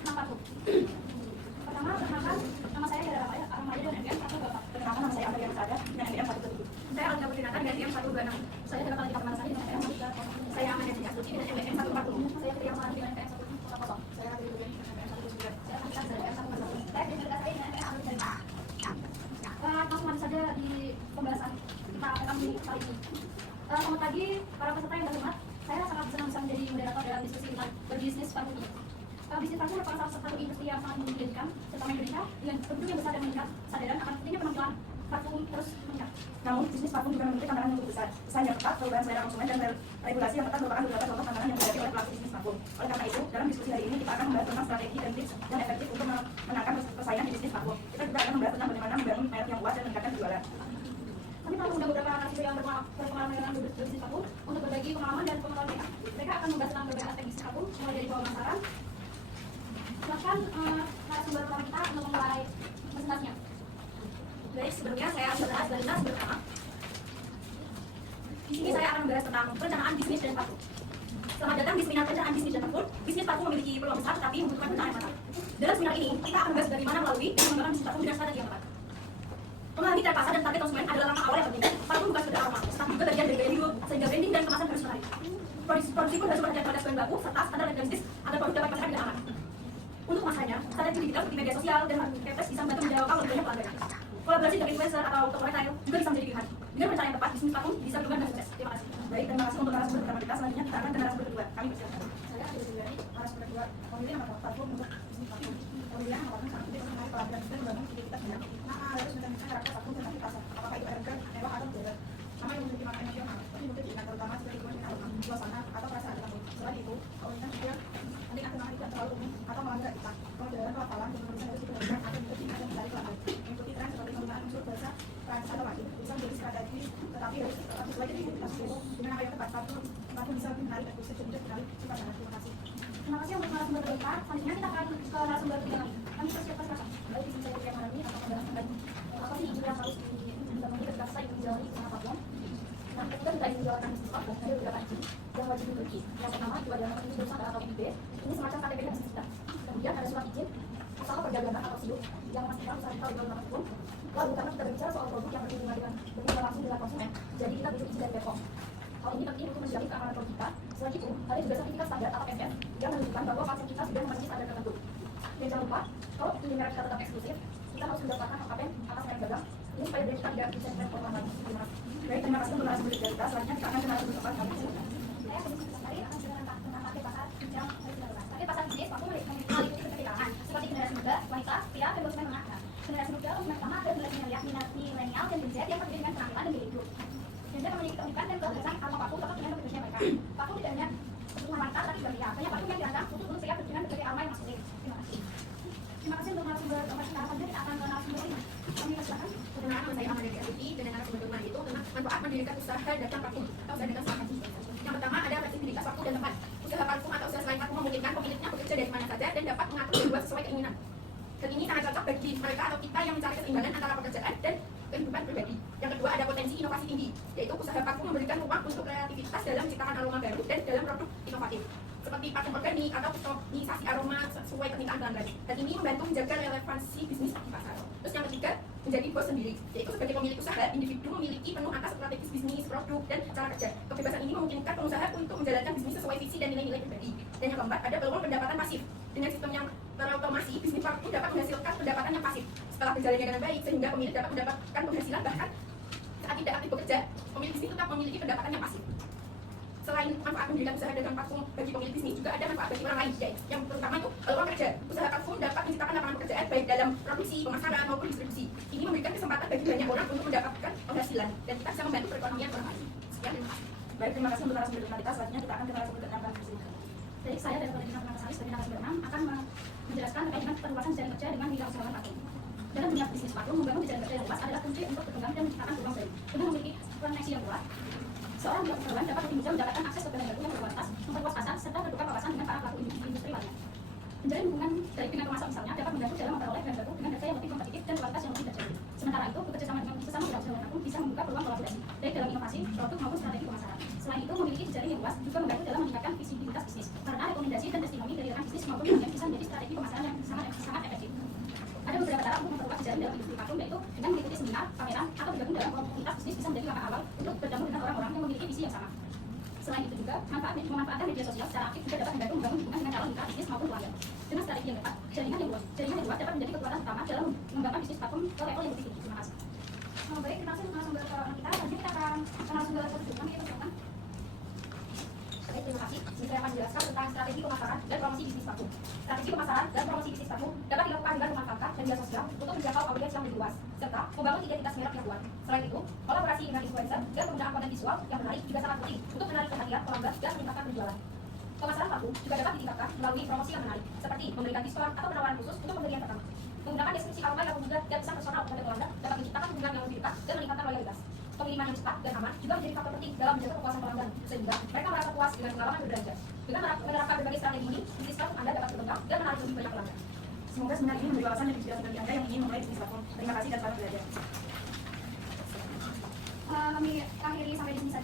tentang parfum. Pertama, perkenalkan nama saya adalah Armaya dan MDM 128. Perkenalkan nama saya Armaya Sada dan MDM 127. Saya Alga Putrinata dengan MDM 126. Saya adalah kepala departemen saya dengan MDM 130. Saya Amanda Siti Astuti dengan MDM 140. Saya Triya Mahari dengan MDM 140. Saya Rati Ruben dengan MDM 129. Saya Anissa dengan MDM 141. Saya Dina saya dengan MDM 142. Langsung lanjut saja di pembahasan kita tentang kali ini. Selamat pagi para peserta yang berhormat. Saya sangat senang bisa menjadi moderator dalam diskusi tentang berbisnis parfum ini. Bisnis parfum merupakan salah satu industri yang sangat menjanjikan, terutama Indonesia dengan penduduk yang besar dan meningkat, kesadaran akan pentingnya penampilan parfum terus meningkat. Namun, bisnis parfum juga memiliki tantangan yang cukup besar. Pesaing yang ketat, perubahan selera konsumen, dan regulasi yang ketat merupakan beberapa contoh tantangan yang dihadapi oleh pelaku bisnis parfum. Oleh karena itu, dalam diskusi hari ini kita akan membahas tentang strategi dan tips yang efektif untuk menangkan persaingan di bisnis parfum. Kita juga akan membahas tentang bagaimana membangun merek yang kuat dan meningkatkan penjualan. Kami telah mengundang beberapa narasumber yang berpengalaman dengan berbisnis parfum untuk berbagi pengalaman dan pengetahuan mereka. Mereka akan membahas tentang berbagai aspek bisnis parfum, mulai dari pemasaran. Silahkan narasumber pertama kita untuk memulai presentasinya. Baik, sebelumnya saya membahas Balita pertama. Di sini saya akan membahas tentang perencanaan bisnis dan parfum. Selamat datang di seminar perencanaan bisnis dan parfum. Bisnis parfum memiliki peluang besar, tetapi membutuhkan perencanaan yang matang. Dalam seminar ini, kita akan membahas bagaimana melalui dan mengembangkan bisnis parfum dengan strategi yang tepat. Memahami tren pasar dan target konsumen adalah langkah awal yang penting. Parfum bukan sekedar aroma, tetapi juga bagian dari gaya hidup, sehingga branding dan kemasan harus menarik. Produksi pun harus berhati-hati pada bahan baku serta standar dan bisnis agar produk dapat pasaran dengan aman. Untuk kemasannya, strategi digital seperti media sosial dan marketplace bisa membantu menjangkau lebih banyak pelanggan. Kolaborasi dengan influencer atau toko retail juga bisa menjadi pilihan. Dengan rencana yang tepat, bisnis parfum bisa berkembang dan sukses. Terima kasih. Baik, terima kasih untuk narasumber pertama kita. Selanjutnya kita akan ke narasumber kedua. Kami persilakan. Saya akan dari narasumber kedua. Pemilihan nama parfum untuk bisnis parfum. Pemilihan nama parfum sangat penting untuk menarik pelanggan dan membangun identitas brand. Harus mencerminkan karakter parfum dan pasar. Apakah itu elegan, mewah atau modern? Nama yang memiliki makna emosional, tapi mungkin diingat terutama jika dibuat dengan aroma, suasana atau perasaan di parfum. Selain itu, keunikan juga penting akan nama itu terlalu umum atau melanggar etika. Kemoderan pelafalan dan penulisan harus diperhatikan agar menjadi dan mencari pelanggan. Mengikuti tren seperti penggunaan unsur bahasa Prancis atau Latin bisa menjadi strategi, tetapi harus tetap sesuai dengan identitas itu. Dengan apa yang tepat, parfum bisa lebih menarik dan bisa juga menarik sifat bahan. Terima kasih. Terima kasih untuk narasumber kedua. Selanjutnya kita akan ke narasumber ketiga kami. Kami persiapkan silakan. Baik, di sini saya Triya Mahari atau pembahasan tentang apa sih yang harus dibangun ketika saya ingin menjalani usaha parfum. Nah, ketika kita ingin menjalankan bisnis parfum, ada beberapa izin yang wajib dimiliki. Yang pertama itu adalah izin perusahaan atau IB. Ini semacam KTP bisnis kita. Kemudian ada surat izin usaha perdagangan atau SIUP yang memastikan usaha kita legal dengan hukum. Lalu karena kita berbicara soal produk yang berhubungan langsung dengan konsumen, jadi kita butuh izin dari BPOM. Hal ini penting untuk menjamin keamanan produk kita. Selain itu, ada juga sertifikat standar atau MM yang menunjukkan bahwa vaksin kita sudah memenuhi standar tertentu. Dan jangan lupa, kalau ingin merek kita tetap eksklusif, kita harus mendapatkan hak paten atas merek dagang. Ini supaya brand kita tidak bisa ditransformasi lagi. Terima kasih. Baik, terima kasih untuk narasumber dari kita. Selanjutnya kita akan ke narasumber keempat. Kami silakan. Saya Komisi Sekretari akan menjelaskan tentang target pasar yang harus dilakukan. Target pasar bisnis parfum meliputi berbagai kalangan, seperti generasi muda, wanita, pria, dan konsumen menengah. Generasi muda, konsumen utama adalah milenial dan Gen Z yang peduli dengan penampilan dan gaya hidup. Gen Z memiliki keunikan dan kebiasaan aroma parfum cocok dengan kebutuhan mereka. Parfum tidak hanya kebutuhan wanita, tapi juga pria. Banyak parfum yang dirancang khusus untuk pria dengan berbagai aroma yang maskulin. Terima kasih. Terima kasih untuk narasumber keempat kita. Selanjutnya kita akan ke narasumber lima. Kami persilakan. Perkenalkan, saya Amanda Siti dengan narasumber kedua itu tentang manfaat mendirikan usaha dagang parfum atau usaha dagang parfum. Yang pertama ada fleksibilitas waktu dan tempat. Usaha parfum atau usaha selain parfum memungkinkan pemiliknya bekerja dari mana saja dan dapat mengatur jadwal sesuai keinginan. Dan ini sangat cocok bagi mereka atau kita yang mencari keseimbangan antara pekerjaan dan kehidupan pribadi. Yang kedua ada potensi inovasi tinggi, yaitu usaha parfum memberikan ruang untuk kreativitas dalam menciptakan aroma baru dan dalam produk inovatif, seperti parfum organik atau kustomisasi aroma sesuai permintaan pelanggan. Dan ini membantu menjaga relevansi bisnis di pasar. Terus yang ketiga, menjadi bos sendiri, yaitu sebagai pemilik usaha, individu memiliki penuh atas strategis bisnis, produk, dan cara kerja. Kebebasan ini memungkinkan pengusaha untuk menjalankan bisnis sesuai visi dan nilai-nilai pribadi. Dan yang keempat, ada peluang pendapatan pasif. Dengan sistem yang terotomasi, bisnis parfum dapat menghasilkan pendapatan yang pasif setelah berjalannya dengan baik, sehingga pemilik dapat mendapatkan penghasilan bahkan saat tidak aktif bekerja. Pemilik bisnis tetap memiliki pendapatan yang pasif. Selain manfaat mendirikan usaha dagang parfum bagi pemilik bisnis, juga ada manfaat bagi orang lain, yaitu yang pertama itu peluang kerja. Usaha parfum dapat menciptakan lapangan pekerjaan baik dalam produksi, pemasaran maupun distribusi. Ini memberikan kesempatan bagi banyak orang untuk mendapatkan penghasilan dan kita bisa membantu perekonomian orang lain. Sekian, terima kasih. Baik, terima kasih untuk narasumber kita. Selanjutnya kita akan ke narasumber ke-6. Jadi saya dari Koordinator Penanganan Sari sebagai narasumber 6 akan menjelaskan terkait dengan perluasan jaringan kerja dengan bidang usaha parfum. Dalam dunia bisnis parfum, membangun jaringan kerja yang luas adalah kunci untuk berkembang dan menciptakan peluang baru. Dengan memiliki koneksi yang kuat, seorang usahawan dapat lebih mudah mendapatkan akses ke bahan baku yang berkualitas, memperluas pasar, serta bertukar wawasan dengan para pelaku industri lainnya. Menjalin hubungan dari dengan pemasok misalnya dapat membantu dalam memperoleh bahan baku dengan harga yang lebih kompetitif dan kualitas yang lebih terjamin. Sementara itu, bekerja sama dengan sesama usahawan parfum bisa membuka peluang kolaborasi, baik dalam inovasi, produk maupun strategi pemasaran. Selain itu, memiliki jejaring yang luas juga membantu dalam meningkatkan visibilitas bisnis, karena rekomendasi dan testimoni dari rekan bisnis maupun pelanggan bisa menjadi strategi pemasaran Dengan mengikuti seminar, pameran, atau bergabung dalam komunitas bisnis bisa menjadi langkah awal untuk bertemu dengan orang-orang yang memiliki visi yang sama. Selain itu juga, memanfaatkan media sosial secara aktif juga dapat membantu membangun hubungan dengan calon mitra bisnis maupun pelanggan. Dengan strategi yang tepat, jaringan yang luas dapat menjadi kekuatan utama dalam mengembangkan bisnis platform ke level yang lebih tinggi. Terima kasih. Baik, terima kasih untuk narasumber kita. Selanjutnya kita akan narasumber kedua. Kami persilakan. Baik, terima kasih. Saya akan menjelaskan tentang strategi pemasaran dan promosi bisnis vakum. Strategi pemasaran dan promosi bisnis vakum dapat dilakukan dengan memanfaatkan media sosial untuk menjangkau audiens yang lebih luas, serta membangun identitas merek yang kuat. Selain itu, kolaborasi dengan influencer dan penggunaan konten visual yang menarik juga sangat penting untuk menarik perhatian pelanggan dan meningkatkan penjualan. Pemasaran vakum juga dapat ditingkatkan melalui promosi yang menarik, seperti memberikan diskon atau penawaran khusus untuk pembelian pertama. Menggunakan deskripsi awal yang mudah dan pesan personal kepada pelanggan dapat menciptakan hubungan yang lebih dekat dan meningkatkan loyalitas. Pengiriman yang cepat dan aman juga menjadi faktor penting dalam menjaga kepuasan pelanggan, sehingga mereka merasa puas dengan pengalaman berbelanja. Dengan menerapkan berbagai strategi ini, bisnis platform Anda dapat berkembang dan menarik lebih banyak pelanggan. Semoga seminar ini menjadi wawasan dan inspirasi bagi Anda yang ingin memulai bisnis platform. Terima kasih dan selamat belajar. Kami akhiri sampai di sini saja.